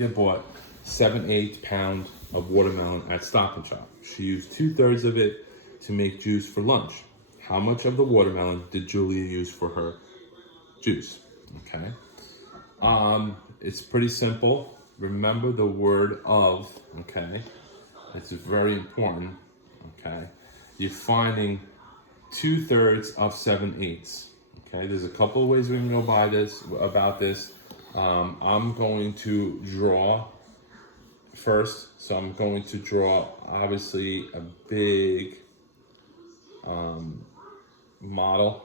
I bought 7/8 pound of watermelon at Stop and Shop. She used 2/3 of it to make juice for lunch. How much of the watermelon did Julia use for her juice? Okay. It's pretty simple. Remember the word of, okay? It's very important, okay? You're finding 2/3 of 7/8. Okay, there's a couple of ways we can go about this. I'm going to draw first, so I'm going to draw obviously a big model,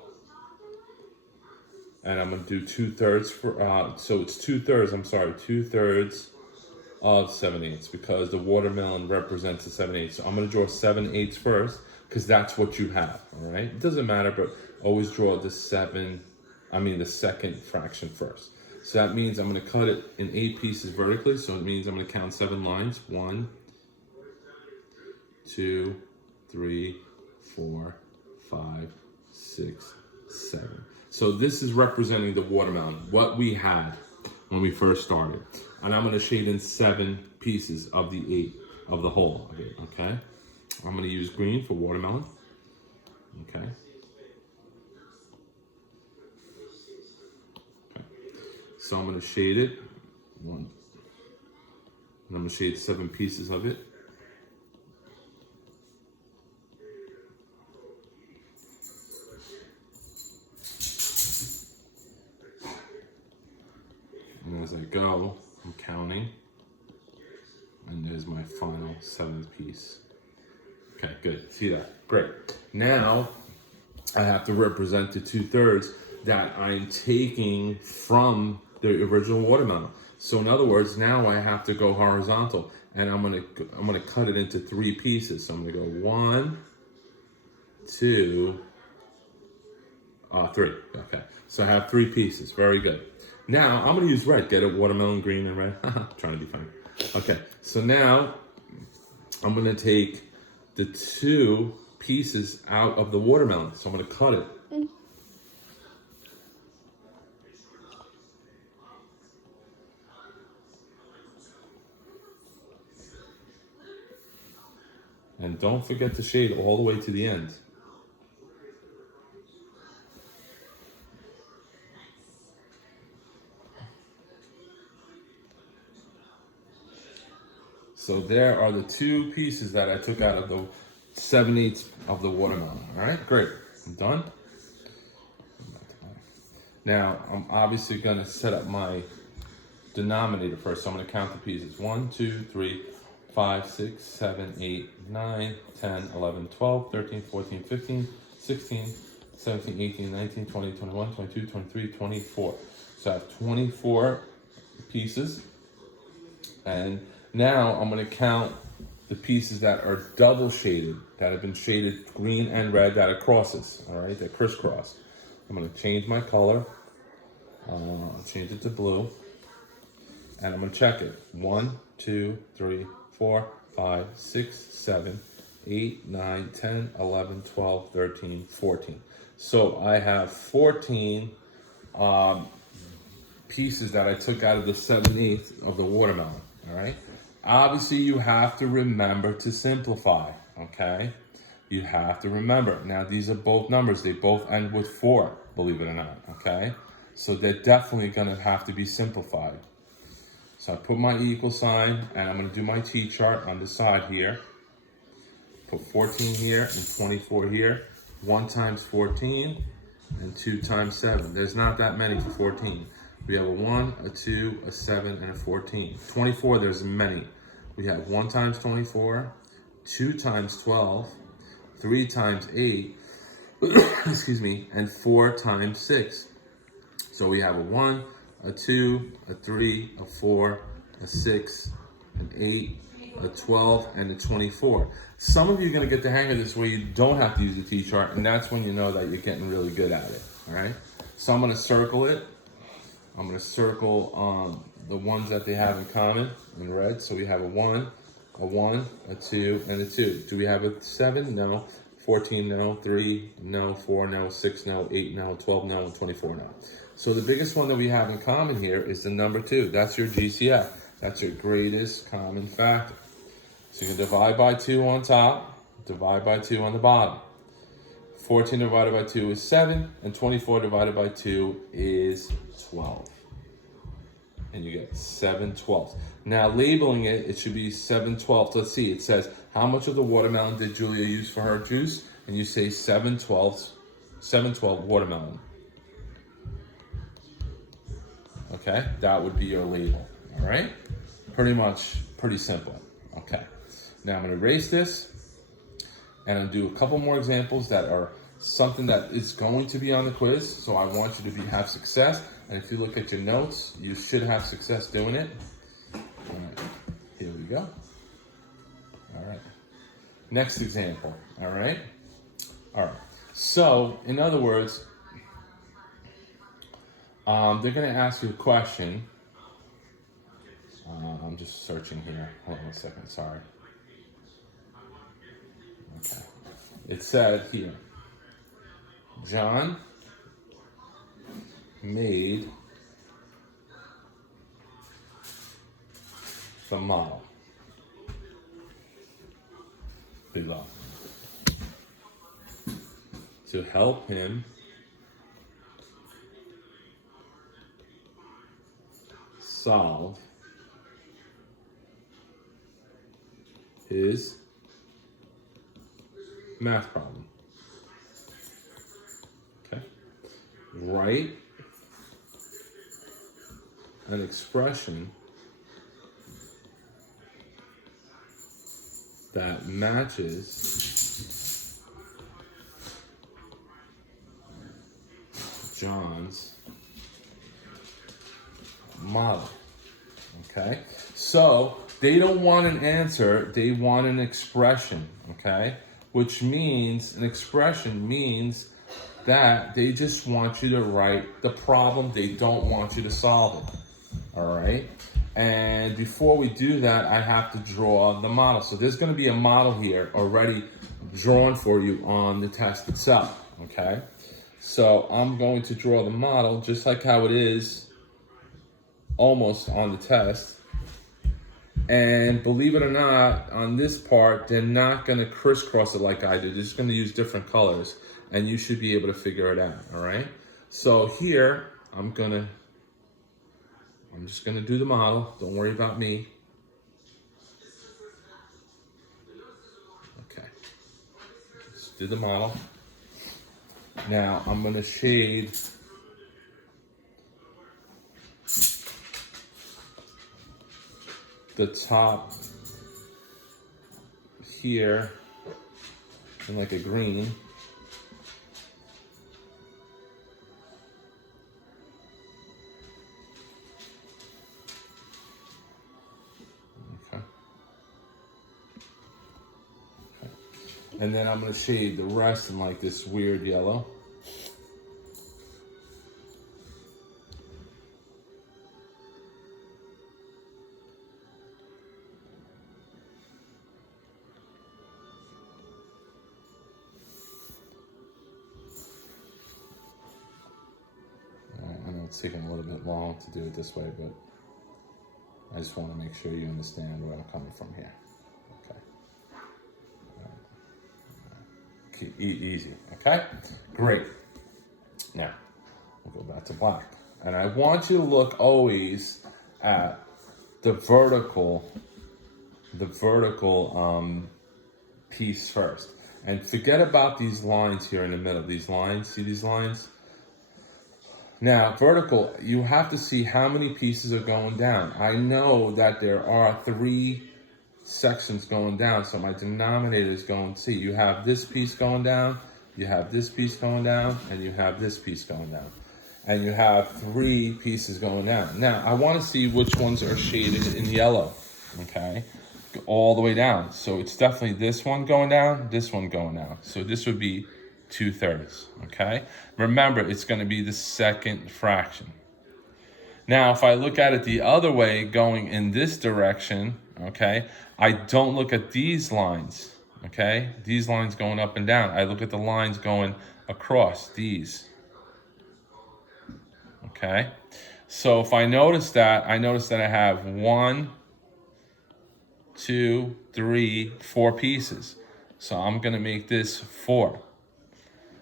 and I'm going to do 2/3 for so it's 2/3. I'm sorry, 2/3 of 7/8 because the watermelon represents the 7/8. So I'm going to draw 7/8 first because that's what you have. All right, it doesn't matter, but always draw the second fraction first. So that means I'm going to cut it in 8 pieces vertically. So it means I'm going to count 7 lines. 1, 2, 3, 4, 5, 6, 7. So this is representing the watermelon, what we had when we first started. And I'm going to shade in 7 pieces of the 8 of the whole of it, okay? I'm going to use green for watermelon, okay? So I'm going to shade it, and I'm going to shade 7 pieces of it. And as I go, I'm counting, and there's my final 7th piece. Okay, good. See that? Great. Now I have to represent the 2/3 that I'm taking from the original watermelon. So in other words, now I have to go horizontal, and I'm gonna cut it into 3 pieces. So I'm gonna go 1, 2, 3. Okay. So I have 3 pieces. Very good. Now I'm gonna use red. Get it? Watermelon, green, and red. Trying to be funny. Okay. So now I'm gonna take the 2 pieces out of the watermelon. So I'm gonna cut it. And don't forget to shade all the way to the end. So there are the 2 pieces that I took out of the 7/8 of the watermelon. All right, great. I'm done. Now, I'm obviously gonna set up my denominator first. So I'm gonna count the pieces. 1, 2, 3, 5, 6, 7, 8, 9, 10, 11, 12, 13, 14, 15, 16, 17, 18, 19, 20, 21, 22, 23, 24. So I have 24 pieces. And now I'm gonna count the pieces that are double shaded, that have been shaded green and red, that are crosses, all right, that crisscross. I'm gonna change my color, change it to blue, and I'm gonna check it. 1, 2, 3, 4, 5, 6, 7, 8, 9, 10, 11, 12, 13, 14. So I have 14 pieces that I took out of the 7/8 of the watermelon, all right? Obviously, you have to remember to simplify, okay? You have to remember. Now, these are both numbers. They both end with 4, believe it or not, okay? So they're definitely gonna have to be simplified. So I put my equal sign, and I'm gonna do my T-chart on the side here. Put 14 here and 24 here. 1 times 14 and 2 times 7. There's not that many for 14. We have a 1, a 2, a 7, and a 14. 24, there's many. We have 1 times 24, 2 times 12, 3 times 8, excuse me, and 4 times 6. So we have a 1, a 2, a 3, a 4, a 6, an 8, a 12, and a 24. Some of you are gonna get the hang of this where you don't have to use the T-chart, and that's when you know that you're getting really good at it, all right? So I'm gonna circle it. I'm gonna circle the ones that they have in common in red. So we have a 1, a 2, and a 2. Do we have a 7? No. 14, no. 3, no. 4, no. 6, no. 8, no. 12, no. And 24, no. So the biggest one that we have in common here is the number 2. That's your GCF. That's your greatest common factor. So you can divide by 2 on top, divide by 2 on the bottom. 14 divided by 2 is 7, and 24 divided by 2 is 12. And you get 7/12. Now labeling it, it should be 7/12. Let's see, it says, how much of the watermelon did Julia use for her juice? And you say 7/12 watermelon. Okay, that would be your label, all right? Pretty simple, okay. Now I'm gonna erase this, and I'll do a couple more examples that are something that is going to be on the quiz, so I want you to have success. And if you look at your notes, you should have success doing it. All right, here we go. All right, next example, all right? All right, so in other words, they're gonna ask you a question. I'm just searching here, hold on a second, sorry. Okay, it said here, John made the model below to help him solve his math problem. Okay. Write an expression that matches John's model. Okay, so they don't want an answer, they want an expression, okay? Which means, an expression means that they just want you to write the problem, they don't want you to solve it, all right? And before we do that, I have to draw the model. So there's gonna be a model here already drawn for you on the test itself, okay? So I'm going to draw the model just like how it is almost on the test. And believe it or not, on this part, they're not gonna crisscross it like I did. They're just gonna use different colors, and you should be able to figure it out, all right? So here, I'm just gonna do the model. Don't worry about me. Okay, just do the model. Now, I'm gonna shade the top here in like a green. Okay. And then I'm gonna shade the rest in like this weird yellow. It's taking a little bit long to do it this way, but I just want to make sure you understand where I'm coming from here. Okay. Easy, okay? Great. Now, we'll go back to black. And I want you to look always at the vertical piece first. And forget about these lines here in the middle. These lines, see these lines? Now, vertical, you have to see how many pieces are going down. I know that there are 3 sections going down, so my denominator is going to see. You have this piece going down, you have this piece going down, and you have this piece going down. And you have 3 pieces going down. Now, I want to see which ones are shaded in yellow, okay? All the way down. So it's definitely this one going down, this one going down. So this would be 2/3, okay? Remember, it's gonna be the second fraction. Now, if I look at it the other way, going in this direction, okay, I don't look at these lines, okay? These lines going up and down. I look at the lines going across these, okay? So if I notice that, I have 1, 2, 3, 4 pieces. So I'm gonna make this 4.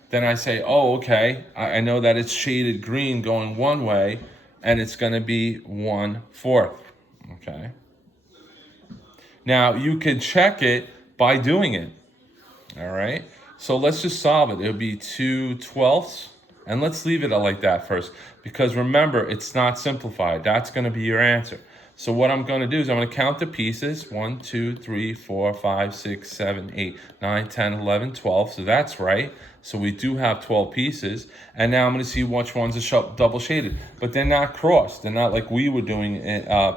Then I say, oh, okay, I know that it's shaded green going one way, and it's gonna be 1/4, okay? Now you can check it by doing it, all right? So let's just solve it. It'll be 2/12, and let's leave it like that first, because remember, it's not simplified. That's gonna be your answer. So what I'm gonna do is I'm gonna count the pieces, 1, 2, 3, 4, 5, 6, 7, 8, 9, 10, 11, 12, so that's right. So we do have 12 pieces, and now I'm gonna see which ones are double shaded, but they're not crossed. They're not like we were doing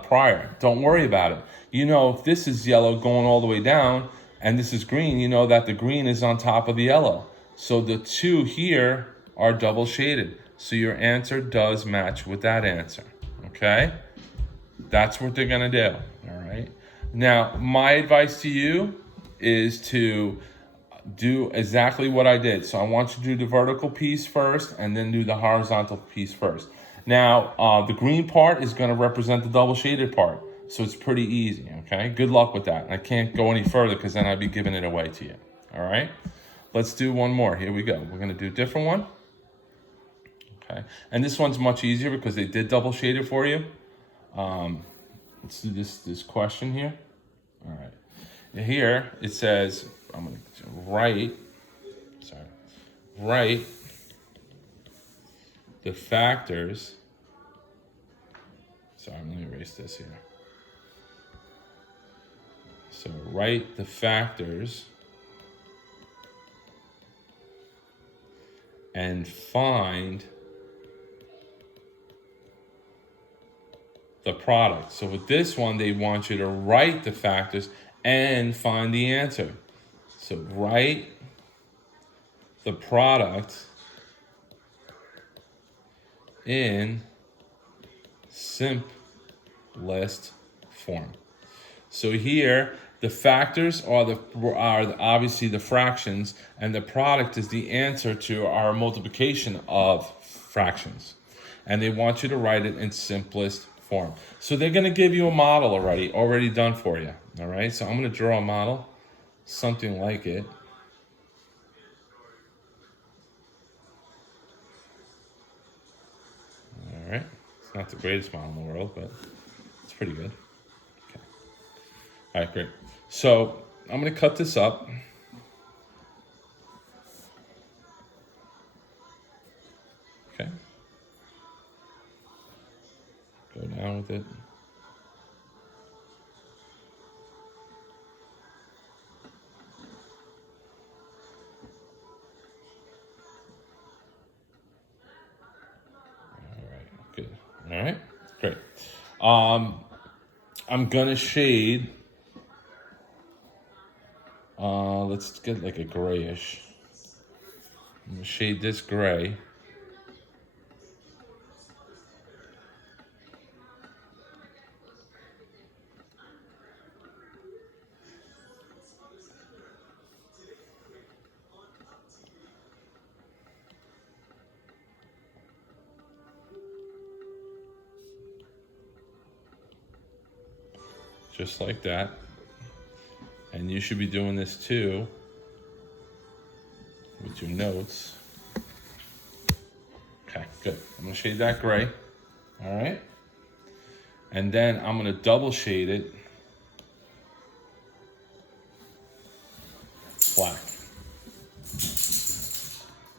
prior. Don't worry about it. You know, if this is yellow going all the way down, and this is green, you know that the green is on top of the yellow. So the 2 here are double shaded. So your answer does match with that answer, okay? That's what they're gonna do, all right? Now, my advice to you is to do exactly what I did. So I want you to do the vertical piece first and then do the horizontal piece first. Now, the green part is gonna represent the double shaded part. So it's pretty easy, okay? Good luck with that. I can't go any further because then I'd be giving it away to you, all right? Let's do one more. Here we go. We're gonna do a different one. Okay, and this one's much easier because they did double shade it for you. Let's do this question here. All right, here it says I'm gonna write the factors. Sorry, let me erase this here. So write the factors and find the product. So with this one, they want you to write the factors and find the answer. So write the product in simplest form. So here, the factors are obviously the fractions, and the product is the answer to our multiplication of fractions. And they want you to write it in simplest form. So they're going to give you a model already done for you. All right. So I'm going to draw a model, something like it. All right. It's not the greatest model in the world, but it's pretty good. Okay. All right, great. So I'm going to cut this up. Okay. Go down with it. All right, good. All right, great. I'm gonna shade. Let's get like a grayish. I'm gonna shade this gray. Just like that. And you should be doing this too with your notes. Okay, good. I'm gonna shade that gray. All right. And then I'm gonna double shade it black.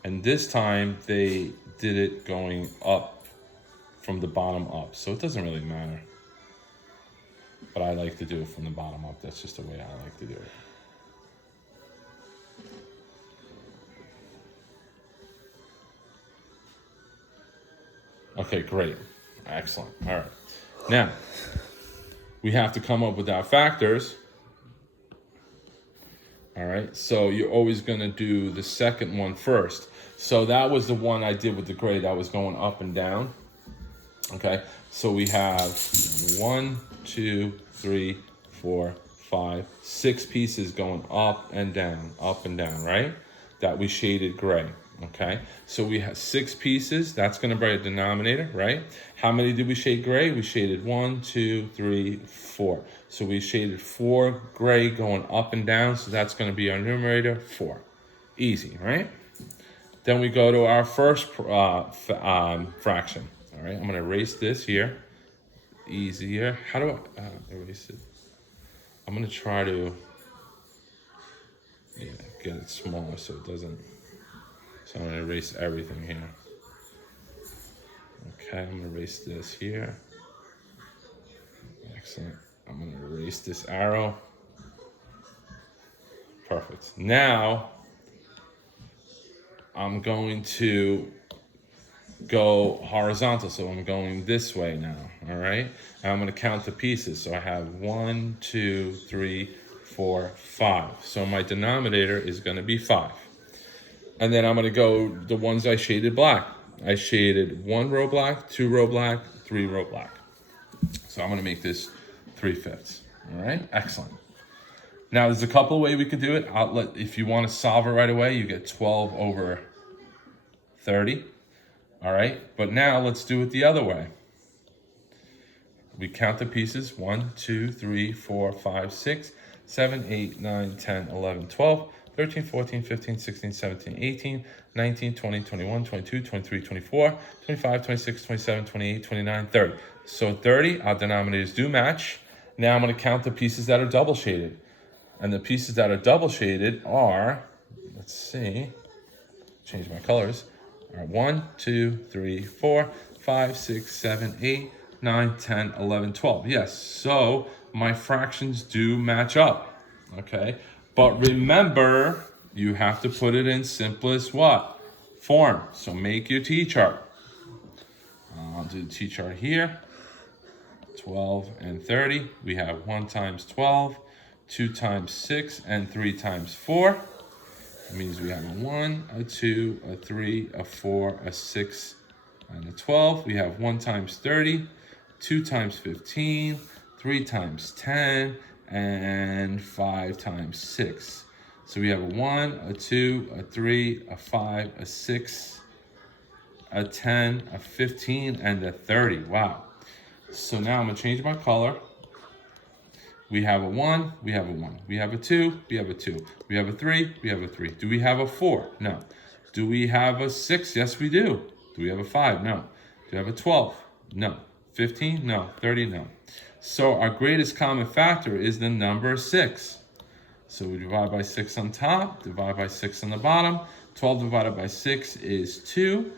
And this time they did it going up from the bottom up. So it doesn't really matter. But I like to do it from the bottom up. That's just the way I like to do it. Okay, great. Excellent. All right. Now, we have to come up with our factors. All right. So you're always going to do the second one first. So that was the one I did with the gray that was going up and down. Okay. So we have 1, 2, 3, 4, 5, 6 pieces going up and down, right? That we shaded gray. Okay, so we have 6 pieces. That's going to be a denominator, right? How many did we shade gray? We shaded 1, 2, 3, 4. So we shaded 4 gray going up and down. So that's going to be our numerator, 4. Easy, right? Then we go to our first fraction. All right, I'm going to erase this here. Easier. How do I erase it? I'm going to try to get it smaller so it doesn't. So I'm going to erase everything here. Okay, I'm going to erase this here. Excellent. I'm going to erase this arrow. Perfect. Now, I'm going to go horizontal. So I'm going this way now, all right? And I'm going to count the pieces. So I have 1, 2, 3, 4, 5. So my denominator is going to be 5. And then I'm going to go the ones I shaded black. I shaded 1 row black, 2 row black, 3 row black. So I'm going to make this 3/5. All right, excellent. Now there's a couple of ways we could do it. If you want to solve it right away, you get 12 over 30. All right, but now let's do it the other way. We count the pieces: 1, 2, 3, 4, 5, 6, 7, 8, 9, 10, 11, 12. 13, 14, 15, 16, 17, 18, 19, 20, 21, 22, 23, 24, 25, 26, 27, 28, 29, 30. So 30, our denominators do match. Now I'm going to count the pieces that are double shaded. And the pieces that are double shaded are, let's see, change my colors. All right, 1, 2, 3, 4, 5, 6, 7, 8, 9, 10, 11, 12. Yes, so my fractions do match up, okay? But remember, you have to put it in simplest what? Form. So make your T-chart. I'll do the T-chart here. 12 and 30. We have 1 times 12, 2 times 6, and 3 times 4. That means we have a 1, a 2, a 3, a 4, a 6, and a 12. We have 1 times 30, 2 times 15, 3 times 10, and 5 times 6. So we have a 1, a 2, a 3, a 5, a 6, a 10, a 15, and a 30. Wow. So now I'm going to change my color. We have a 1, we have a 1. We have a 2, we have a 2. We have a 3, we have a 3. Do we have a 4? No. Do we have a 6? Yes, we do. Do we have a 5? No. Do we have a 12? No. 15? No. 30? No. So our greatest common factor is the number 6. So we divide by 6 on top, divide by 6 on the bottom. 12 divided by 6 is 2.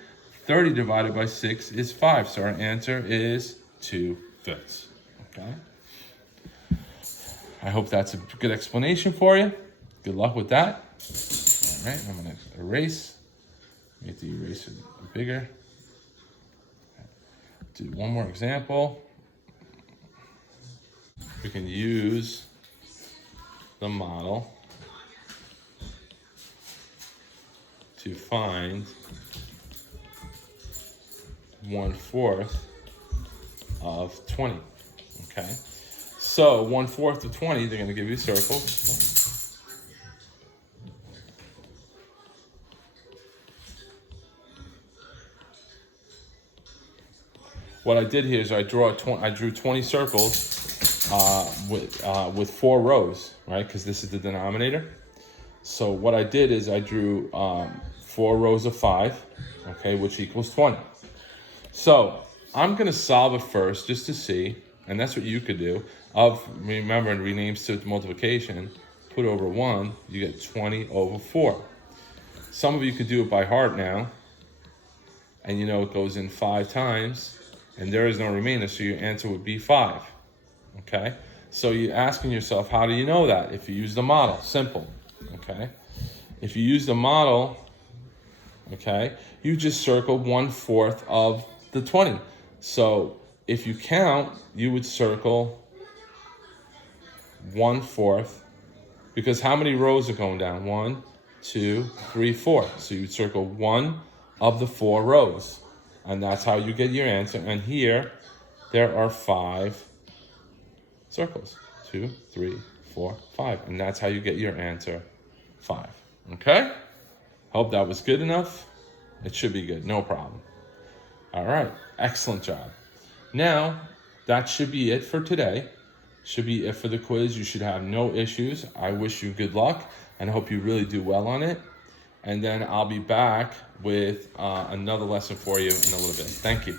30 divided by 6 is 5. So our answer is 2/5. Okay? I hope that's a good explanation for you. Good luck with that. All right, I'm going to erase. Make the eraser bigger. Do one more example. We can use the model to find 1/4 of 20. Okay. So 1/4 of 20, they're going to give you a circle. What I did here is I drew 20 circles with 4 rows, right? Because this is the denominator. So what I did is I drew 4 rows of 5, okay, which equals 20. So I'm going to solve it first just to see, and that's what you could do. Remember, in renames to multiplication, put over 1, you get 20 over 4. Some of you could do it by heart now, and you know it goes in 5 times, and there is no remainder, so your answer would be 5. Okay? So you're asking yourself, how do you know that? If you use the model, simple. Okay? If you use the model, okay, you just circle 1/4 of the 20. So if you count, you would circle 1/4, because how many rows are going down? 1, 2, 3, 4. So you would circle 1 of the 4 rows, and that's how you get your answer. And here, there are 5 circles. 2, 3, 4, 5, and that's how you get your answer, 5. Okay? Hope that was good enough. It should be good, no problem. All right, excellent job. Now, that should be it for today. Should be it for the quiz. You should have no issues. I wish you good luck and hope you really do well on it. And then I'll be back with another lesson for you in a little bit. Thank you.